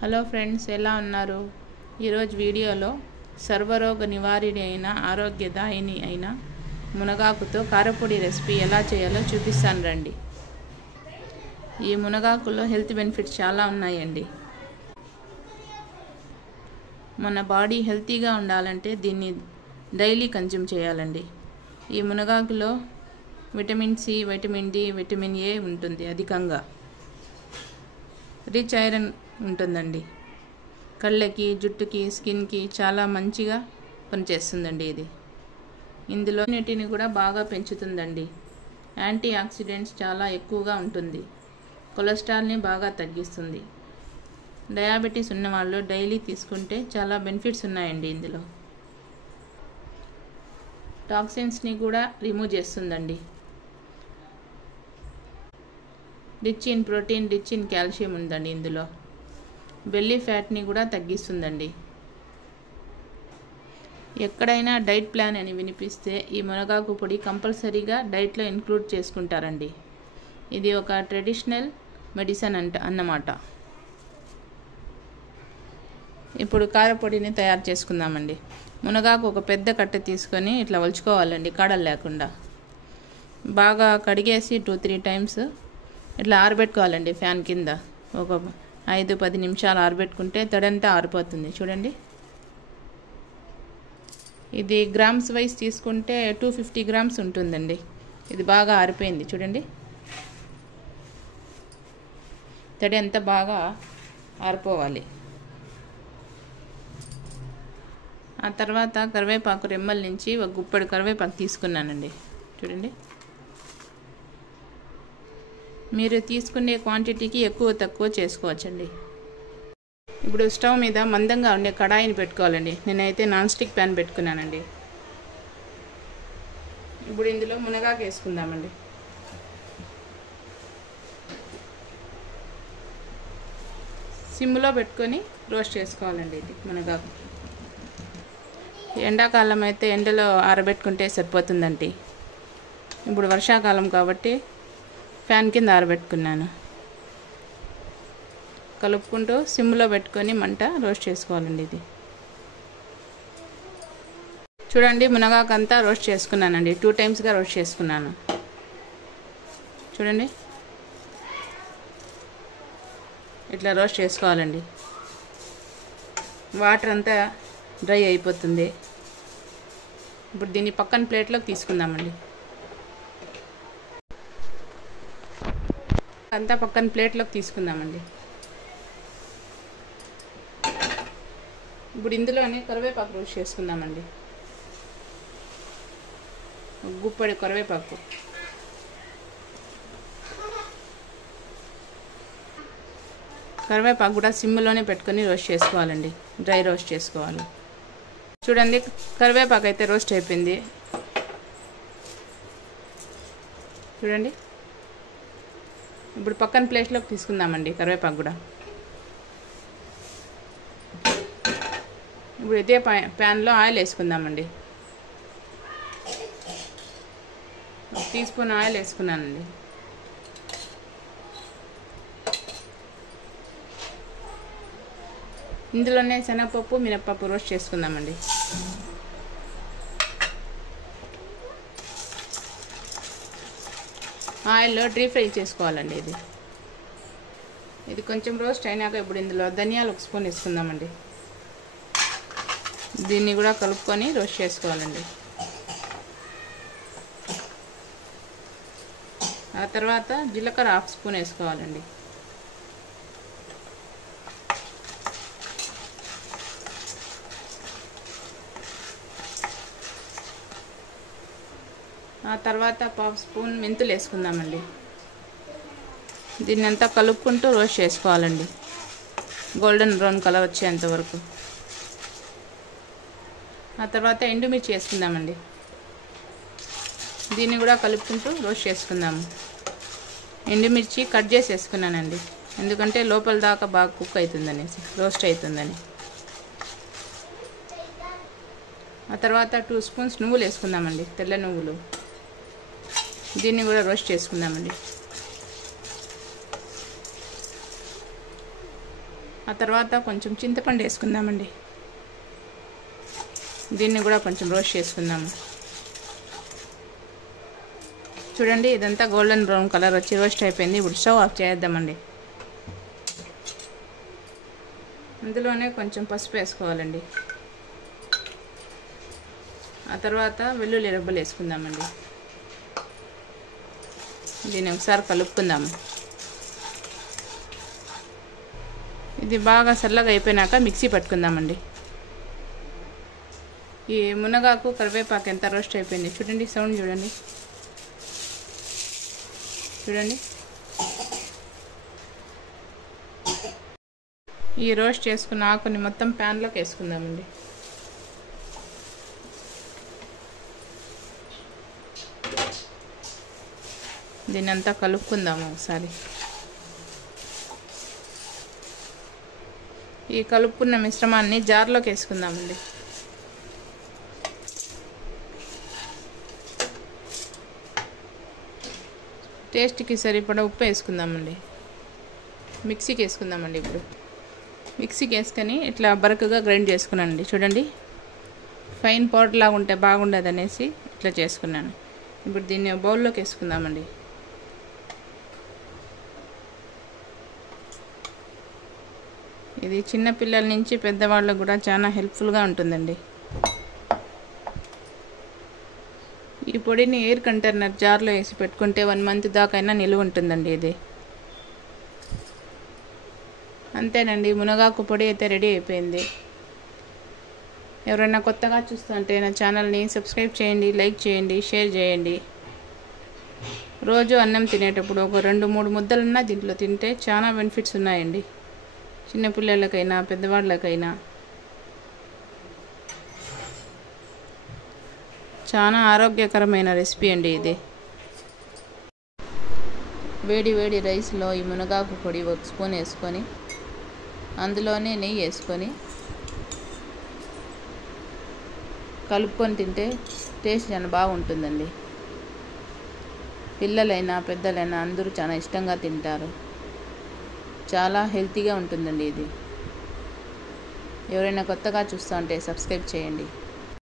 Hello friends, ఎలా ఉన్నారు? ఈరోజు వీడియోలో సర్వరోగ నివారిణి అయిన ఆరోగ్యదాయిని అయిన మునగాకుతో కారపొడి రెసిపీ ఎలా చేయాలో చూపిస్తాను రండి. ఈ మునగాకులో హెల్త్ బెనిఫిట్స్ చాలా ఉన్నాయండి. మన బాడీ హెల్తీగా ఉండాలంటే దీన్ని డైలీ కన్జ్యూమ్ చేయాలండి. ఈ మునగాకులో vitamin C, vitamin D, vitamin A ఉంటుంది. అధికంగా రిచ్ ఐరన్ ఉంటుందండి. కళ్ళకి, జుట్టుకి, స్కిన్కి చాలా మంచిగా పనిచేస్తుందండి. ఇందులో ఇమ్యూనిటీని కూడా బాగా పెంచుతుందండి. యాంటీ ఆక్సిడెంట్స్ చాలా ఎక్కువగా ఉంటుంది. కొలెస్ట్రాల్ని బాగా తగ్గిస్తుంది. డయాబెటీస్ ఉన్నవాళ్ళు డైలీ తీసుకుంటే చాలా బెనిఫిట్స్ ఉన్నాయండి. ఇందులో టాక్సిన్స్ని కూడా రిమూవ్ చేస్తుందండి. Rich in protein, rich in calcium ఉందండి. ఇందులో బెల్లీ ఫ్యాట్ని కూడా తగ్గిస్తుందండి. ఎక్కడైనా డైట్ ప్లాన్ అని వినిపిస్తే ఈ మునగాకు పొడి కంపల్సరీగా డైట్లో ఇంక్లూడ్ చేసుకుంటారండి. ఇది ఒక ట్రెడిషనల్ మెడిసిన్ అన్నమాట. ఇప్పుడు కారపొడిని తయారు చేసుకుందామండి. మునగాకు ఒక పెద్ద కట్ట తీసుకొని ఇట్లా వలుచుకోవాలండి, కాడలు లేకుండా. బాగా కడిగేసి 2-3 టైమ్స్ ఇట్లా ఆరబెట్టుకోవాలండి. ఫ్యాన్ కింద ఒక 5-10 నిమిషాలు ఆరబెట్టుకుంటే తడంతా ఆరిపోతుంది. చూడండి, ఇది గ్రామ్స్ వైజ్ తీసుకుంటే 250 గ్రామ్స్ ఉంటుందండి. ఇది బాగా ఆరిపోయింది. చూడండి, తడి అంతా బాగా ఆరిపోవాలి. ఆ తర్వాత కరివేపాకు రెమ్మల నుంచి ఒక గుప్పెడు కరివేపాకు తీసుకున్నానండి. చూడండి, మీరు తీసుకునే క్వాంటిటీకి ఎక్కువ తక్కువ చేసుకోవచ్చండి. ఇప్పుడు స్టవ్ మీద మందంగా ఉండే కడాయిని పెట్టుకోవాలండి. నేనైతే నాన్ స్టిక్ ప్యాన్ పెట్టుకున్నానండి. ఇప్పుడు ఇందులో మునగాకు వేసుకుందామండి. సిమ్లో పెట్టుకొని రోస్ట్ చేసుకోవాలండి. ఇది మునగాకు ఎండాకాలం అయితే ఎండలో ఆరబెట్టుకుంటే సరిపోతుందండి. ఇప్పుడు వర్షాకాలం కాబట్టి ఫ్యాన్ కింద ఆరబెట్టుకున్నాను. కలుపుకుంటూ సిమ్లో పెట్టుకొని మంట రోస్ట్ చేసుకోవాలండి. ఇది చూడండి, మునగాకు అంతా రోస్ట్ చేసుకున్నానండి. 2 టైమ్స్గా రోస్ట్ చేసుకున్నాను. చూడండి, ఇట్లా రోస్ట్ చేసుకోవాలండి. వాటర్ అంతా డ్రై అయిపోతుంది. ఇప్పుడు దీన్ని పక్కన ప్లేట్లోకి తీసుకుందామండి. అంతా పక్కన ప్లేట్లోకి తీసుకుందామండి. ఇప్పుడు ఇందులోనే కరివేపాకు రోస్ట్ చేసుకుందామండి. గుప్పెడు కరివేపాకు, కరివేపాకు కూడా సిమ్లోనే పెట్టుకొని రోస్ట్ చేసుకోవాలండి. డ్రై రోస్ట్ చేసుకోవాలి. చూడండి, కరివేపాకు అయితే రోస్ట్ అయిపోయింది. చూడండి, ఇప్పుడు పక్కన ప్లేట్లోకి తీసుకుందామండి కరివేపాకు కూడా. ఇప్పుడు ఇదే ప్యాన్లో ఆయిల్ వేసుకుందామండి. 1 టీ స్పూన్ ఆయిల్ వేసుకున్నానండి. ఇందులోనే శనగపప్పు, మినపప్పు రోస్ట్ చేసుకుందామండి. ఆయిల్లో డీప్ ఫ్రై చేసుకోవాలండి. ఇది కొంచెం రోస్ట్ అయినాక ఇప్పుడు ఇందులో ధనియాలు 1 స్పూన్ వేసుకుందామండి. దీన్ని కూడా కలుపుకొని రోస్ట్ చేసుకోవాలండి. ఆ తర్వాత జీలకర్ర 1/2 స్పూన్ వేసుకోవాలండి. ఆ తర్వాత 1/2 స్పూన్ మెంతులు వేసుకుందామండి. దీన్ని అంతా కలుపుకుంటూ రోస్ట్ చేసుకోవాలండి, గోల్డెన్ బ్రౌన్ కలర్ వచ్చేంత వరకు. ఆ తర్వాత ఎండుమిర్చి వేసుకుందామండి. దీన్ని కూడా కలుపుకుంటూ రోస్ట్ చేసుకుందాము. ఎండుమిర్చి కట్ చేసి వేసుకున్నానండి, ఎందుకంటే లోపల దాకా బాగా కుక్ అవుతుందనేసి, రోస్ట్ అవుతుందని. ఆ తర్వాత 2 స్పూన్స్ నువ్వులు వేసుకుందామండి, తెల్ల నువ్వులు. దీన్ని కూడా రోస్ట్ చేసుకుందామండి. ఆ తర్వాత కొంచెం చింతపండు వేసుకుందామండి. దీన్ని కూడా కొంచెం రోస్ట్ చేసుకుందాము. చూడండి, ఇదంతా గోల్డెన్ బ్రౌన్ కలర్ వచ్చి రోస్ట్ అయిపోయింది. ఇప్పుడు స్టవ్ ఆఫ్ చేద్దామండి. అందులోనే కొంచెం పసుపు వేసుకోవాలండి. ఆ తర్వాత వెల్లుల్లి రెబ్బలు వేసుకుందామండి. దీన్ని ఒకసారి కలుపుకుందాము. ఇది బాగా చల్లగా అయిపోయినాక మిక్సీ పట్టుకుందామండి. ఈ మునగాకు కరివేపాకు ఎంత రోస్ట్ అయిపోయింది చూడండి. సౌండ్ చూడండి. ఈ రోస్ట్ చేసుకున్న ఆకుని మొత్తం ప్యాన్లోకి వేసుకుందామండి. దీన్ని అంతా కలుపుకుందాము ఒకసారి. ఈ కలుపుకున్న మిశ్రమాన్ని జార్లోకి వేసుకుందామండి. టేస్ట్కి సరిపడా ఉప్పు వేసుకుందామండి. మిక్సీకి వేసుకుందామండి. ఇప్పుడు మిక్సీకి వేసుకొని ఇట్లా బరకగా గ్రైండ్ చేసుకున్నానండి. చూడండి, ఫైన్ పౌడర్ లాగా ఉంటే బాగుండదు అనేసి ఇట్లా చేసుకున్నాను. ఇప్పుడు దీన్ని బౌల్లోకి వేసుకుందామండి. ఇది చిన్నపిల్లల నుంచి పెద్దవాళ్ళకు కూడా చాలా హెల్ప్ఫుల్గా ఉంటుందండి. ఈ పొడిని ఎయిర్ కంటైనర్ జార్లో వేసి పెట్టుకుంటే 1 మంత్ దాకైనా నిలువ ఉంటుందండి. ఇది అంతేనండి, మునగాకు పొడి అయితే రెడీ అయిపోయింది. ఎవరైనా కొత్తగా చూస్తుంటే నా ఛానల్ని సబ్స్క్రైబ్ చేయండి, లైక్ చేయండి, షేర్ చేయండి. రోజు అన్నం తినేటప్పుడు ఒక 2-3 ముద్దలన్నా దీంట్లో తింటే చాలా బెనిఫిట్స్ ఉన్నాయండి. చిన్నపిల్లలకైనా పెద్దవాళ్ళకైనా చాలా ఆరోగ్యకరమైన రెసిపీ అండి ఇది. వేడి వేడి రైస్లో ఈ మునగాకు పొడి 1 స్పూన్ వేసుకొని అందులోనే నెయ్యి వేసుకొని కలుపుకొని తింటే టేస్ట్ చాలా బాగుంటుందండి. పిల్లలైనా పెద్దలైనా అందరూ చాలా ఇష్టంగా తింటారు. చాలా హెల్తీగా ఉంటుందండి ఇది. ఎవరైనా కొత్తగా చూస్తూ ఉంటే సబ్స్క్రైబ్ చేయండి.